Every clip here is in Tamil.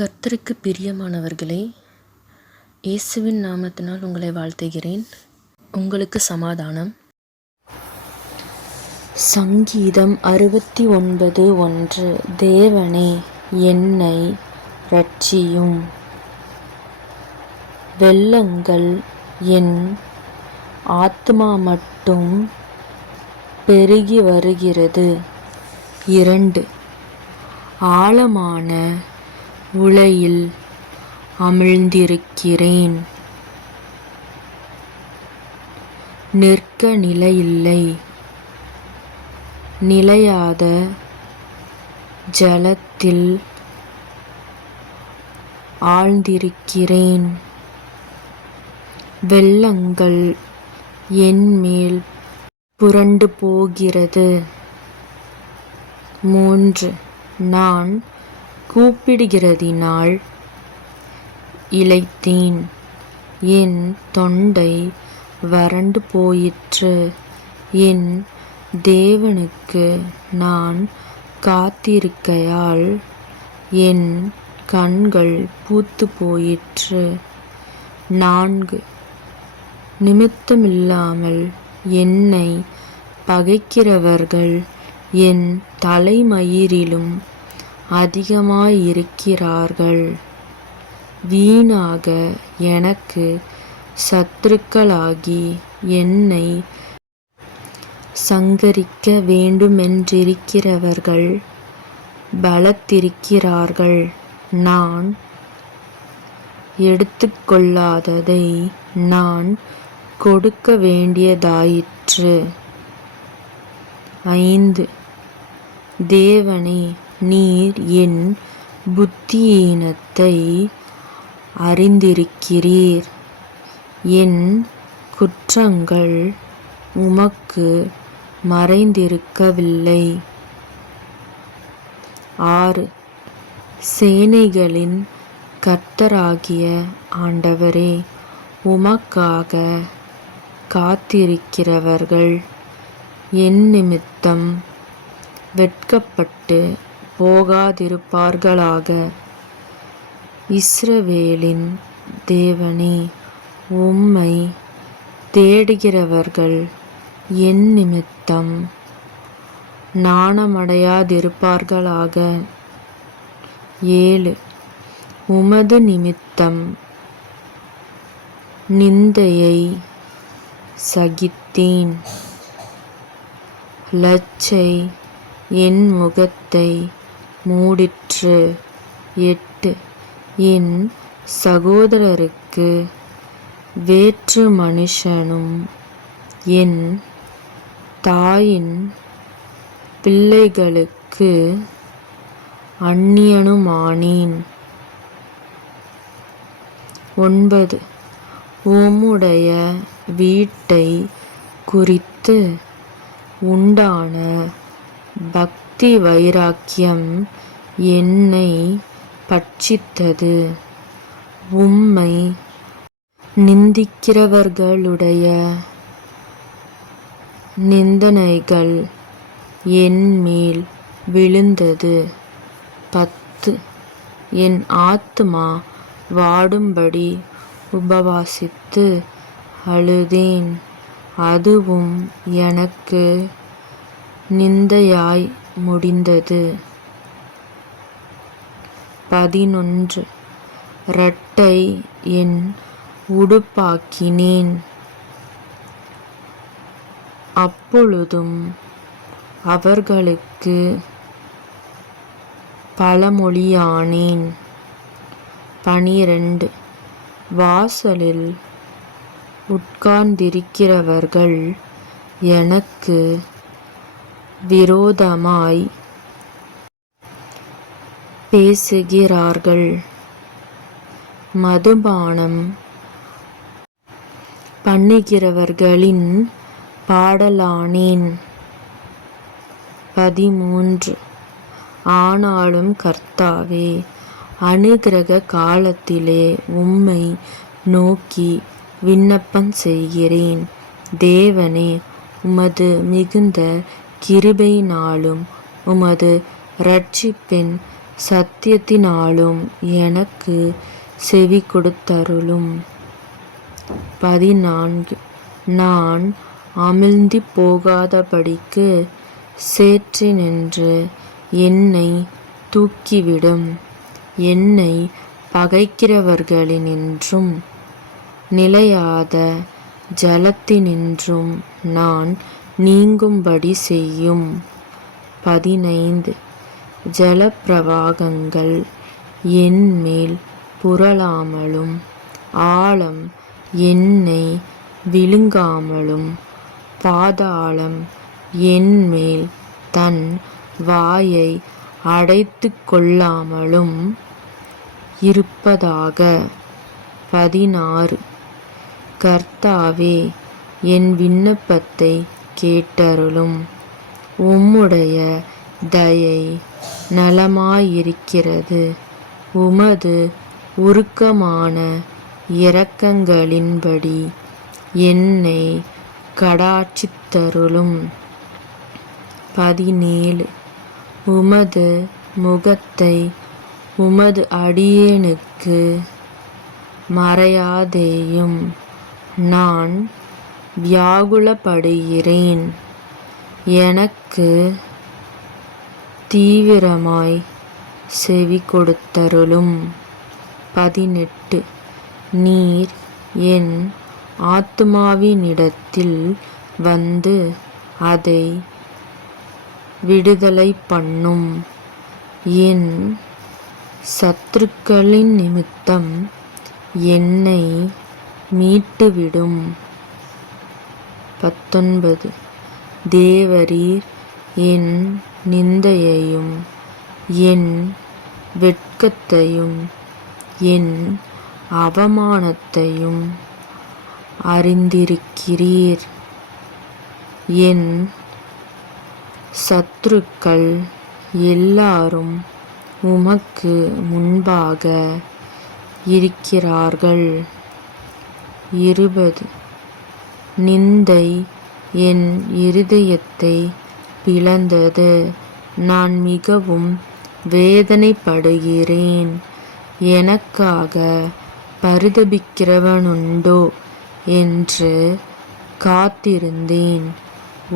கர்த்தருக்கு பிரியமானவர்களே, இயேசுவின் நாமத்தினால் உங்களை வாழ்த்துகிறேன். உங்களுக்கு சமாதானம். சங்கீதம் 69:1. தேவனே, என்னை இரட்சியும். வெள்ளங்கள் என் ஆத்துமா மட்டும் பெருகி வருகிறது. 2. ஆழமான உளையில் அமிழ்ந்திருக்கிறேன். நிற்க நிலையில்லை. நிலையாத ஜலத்தில் ஆழ்ந்திருக்கிறேன். வெள்ளங்கள் என்மேல் புரண்டு போகிறது. 3. நான் கூப்பிடுகிறதினால் இளைத்தேன். என் தொண்டை வறண்டு போயிற்று. என் தேவனுக்கு நான் காத்திருக்கையால் என் கண்கள் பூத்து போயிற்று. 4. நிமித்தமில்லாமல் என்னை பகைக்கிறவர்கள் என் தலைமயிரிலும் அதிகமாயிருக்கிறார்கள். வீணாக எனக்கு சத்துருக்களாகி என்னை சங்கரிக்க வேண்டுமென்றிருக்கிறவர்கள் பலத்திருக்கிறார்கள். நான் எடுத்துக்கொள்ளாததை நான் கொடுக்க வேண்டியதாயிற்று. 5. தேவனே, நீர் என் புத்தியீனத்தை அறிந்திருக்கிறீர். என் குற்றங்கள் உமக்கு மறைந்திருக்கவில்லை. 6. சேனைகளின் கர்த்தராகிய ஆண்டவரே, உமக்காக காத்திருக்கிறவர்கள் என் நிமித்தம் வெட்கப்பட்டு போகாதிருப்பார்களாக. இஸ்ரவேலின் தேவனே, உம்மை தேடுகிறவர்கள் என் நிமித்தம் நாணமடையாதிருப்பார்களாக. 7. உமது நிமித்தம் நிந்தையை சகித்தேன். லச்சை என் முகத்தை மூடிற்று. 8. என் சகோதரருக்கு வேற்று மனுஷனும் என் தாயின் பிள்ளைகளுக்கு அந்நியனுமானேன். 9. உம்முடைய வீட்டை குறித்து உண்டான பக்தி வைராக்கியம் என்னை பட்சித்தது. உம்மை நிந்திக்கிறவர்களுடைய நிந்தனைகள் என்மேல் விழுந்தது. 10. என் ஆத்துமா வாடும்படி உபவாசித்து அழுதேன். அதுவும் எனக்கு நிந்தையாய் முடிந்தது. 11. இரட்டை என் உடுப்பாக்கினேன். அப்பொழுதும் அவர்களுக்கு பழமொழியானேன். 12. வாசலில் உட்கார்ந்திருக்கிறவர்கள் எனக்கு விரோதமாய் பேசுகிறார்கள். மதுபானம் பண்ணுகிறவர்களின் பாடலானேன். 13. ஆனாலும் கர்த்தாவே, அனுக்கிரக காலத்திலே உம்மை நோக்கி விண்ணப்பம் செய்கிறேன். தேவனே, உமது மிகுந்த கிருபையினாலும் உமது இரட்சிப்பின் சத்தியத்தினாலும் எனக்கு செவி கொடுத்தருளும். 14. நான் அமிழ்ந்தி போகாதபடிக்கு சேற்றி நின்று என்னை தூக்கிவிடும். என்னை பகைக்கிறவர்களினின்றும் நிலையாத ஜலத்தினின்றும் நான் நீங்கும்படி செய்யும். 15. ஜலப்பிரவாகங்கள் என்மேல் புரளாமலும் ஆழம் என்னை விழுங்காமலும் பாதாளம் என்மேல் தன் வாயை அடைத்துக் கொள்ளாமலும் இருப்பதாக. 16. கர்த்தாவே, என் விண்ணப்பத்தை கேட்டருளும். உம்முடைய தயை நலமாயிருக்கிறது. உமது உருக்கமான இரக்கங்களின்படி என்னை கடாட்சித்தருளும். 17. உமது முகத்தை உமது அடியேனுக்கு மறையாதேயும். நான் வியாகுலப்படுகிறேன். எனக்கு தீவிரமாய் செவி கொடுத்தருளும். 18. நீர் என் ஆத்துமாவினிடத்தில் வந்து அதை விடுதலை பண்ணும். என் சத்துருக்களின் நிமித்தம் என்னை மீட்டுவிடும். 19. தேவரீர் என் நிந்தையையும் என் வெட்கத்தையும் என் அவமானத்தையும் அறிந்திருக்கிறீர். என் சத்துருக்கள் எல்லாரும் உமக்கு முன்பாக இருக்கிறார்கள். 20. நிந்தை என் இருதயத்தை பிளந்தது. நான் மிகவும் வேதனைப்படுகிறேன். எனக்காக பரிதபிக்கிறவனுண்டோ என்று காத்திருந்தேன்.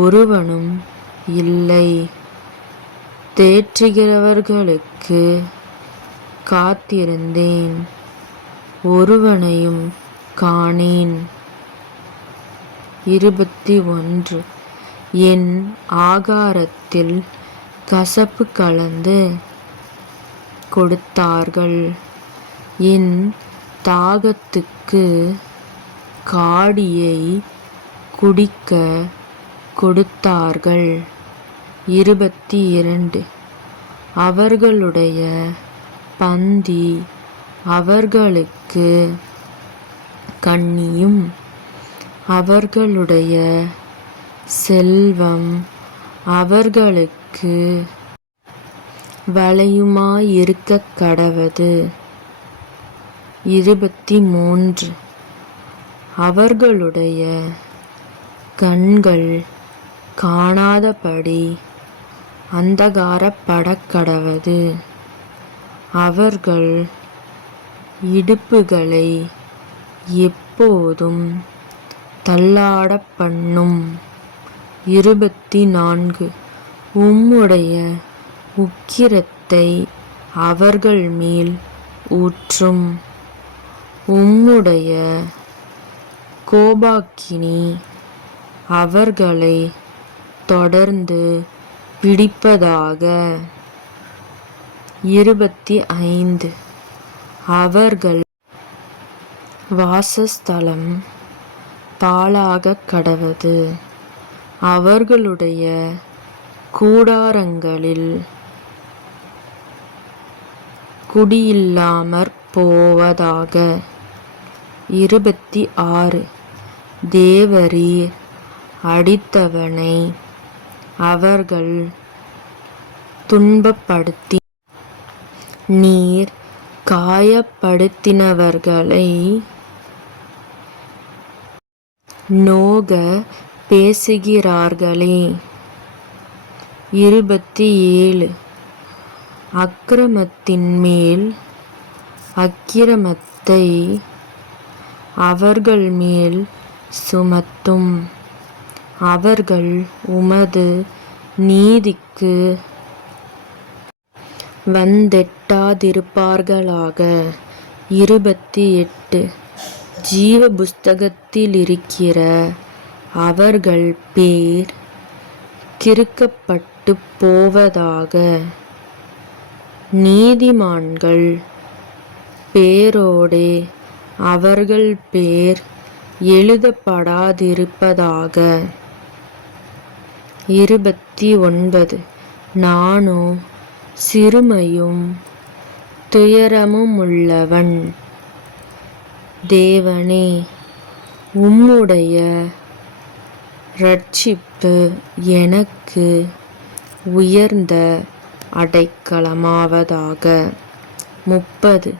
ஒருவனும் இல்லை. தேற்றுகிறவர்களுக்கு காத்திருந்தேன். ஒருவனையும் காணேன். 21. என் ஆகாரத்தில் கசப்பு கலந்து கொடுத்தார்கள். என் தாகத்துக்கு காடியை குடிக்க கொடுத்தார்கள். 22. அவர்களுடைய பந்தி அவர்களுக்கு கண்ணியும் அவர்களுடைய செல்வம் அவர்களுக்கு வலையுமாயிருக்கக் கடவது. 23. அவர்களுடைய கண்கள் காணாதபடி அந்தகாரப்படக்கடவது. அவர்கள் இடுப்புகளை எப்போதும் தள்ளாடப் பண்ணும். 24. உம்முடைய உக்கிரத்தை அவர்கள் மேல் ஊற்றும். உம்முடைய கோபாக்கினி அவர்களை தொடர்ந்து பிடிப்பதாக. 25. அவர்கள் வாசஸ்தலம் பாழாகக் கடவது. அவர்களுடைய கூடாரங்களில் குடியில்லாமற் போவதாக. 26. தேவரீர் அடித்தவனை அவர்கள் துன்பப்படுத்தி நீர் காயப்படுத்தினவர்களை நோக பேசுகிறார்களே. 27. அக்கிரமத்தின் மேல் அக்கிரமத்தை அவர்கள் மேல் சுமத்தும். அவர்கள் உமது நீதிக்கு வந்தெட்டாதிருப்பார்களாக. 28 ஜீவ புஸ்தகத்திலிருக்கிற அவர்கள் பேர் கிறுக்கப்பட்டுப் போவதாக. நீதிமான்கள் பேரோடே அவர்கள் பேர் எழுதப்படாதிருப்பதாக. 29 நானோ சிறுமையும் துயரமுமுள்ளவன். தேவனே, உம்முடைய இரட்சிப்பு எனக்கு உயர்ந்த அடைக்கலமாவதாக. 30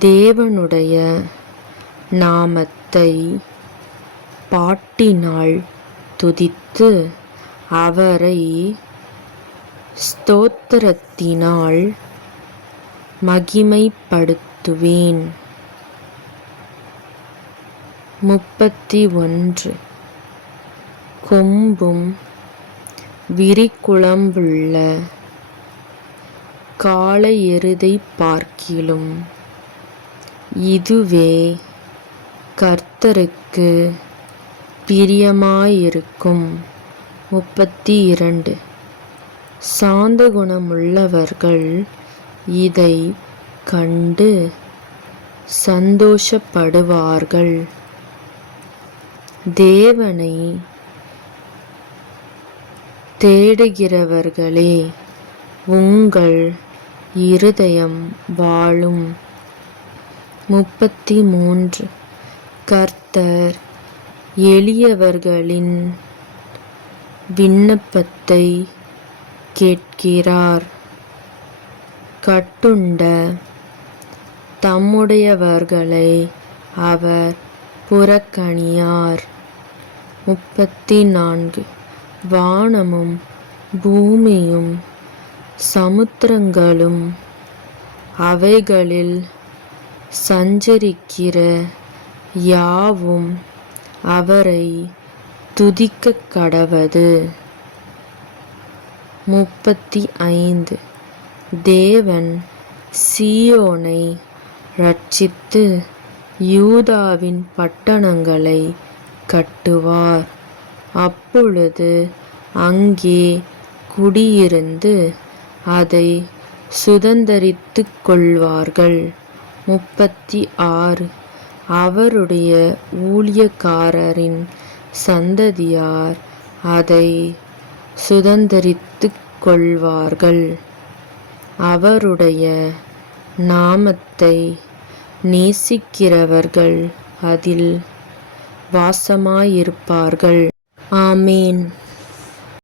தேவனுடைய நாமத்தை பாட்டினால் துதித்து அவரை ஸ்தோத்திரத்தினால் மகிமைப்படுத்துவேன். 31 கொம்பும் விரிகுளம்புள்ள காளை எருதைப் பார்க்கிலும் இதுவே கர்த்தருக்கு பிரியமாயிருக்கும். 32 சாந்த குணமுள்ளவர்கள் இதை கண்டு சந்தோஷப்படுவார்கள். தேவனை தேடுகிறவர்களே, உங்கள் இருதயம் வாழும். 33 கர்த்தர் எளியவர்களின் விண்ணப்பத்தை கேட்கிறார். கட்டுண்ட தம்முடையவர்களை அவர் புறக்கணியார். 34 வானமும் பூமியும் சமுத்திரங்களும் அவைகளில் சஞ்சரிக்கிற யாவும் அவரை துதிக்கக் கடவது. 35 தேவன் சீயோனை இரட்சித்து யூதாவின் பட்டணங்களை கட்டுவார். அப்பொழுது அங்கே குடியிருந்து அதை சுதந்தரித்துக் கொள்வார்கள். 36 அவருடைய ஊழியக்காரரின் சந்ததியார் அதை சுதந்தரித்துக் கொள்வார்கள். அவருடைய நாமத்தை நேசிக்கிறவர்கள் அதில் வாசமாயிருப்பார்கள். ஆமேன்.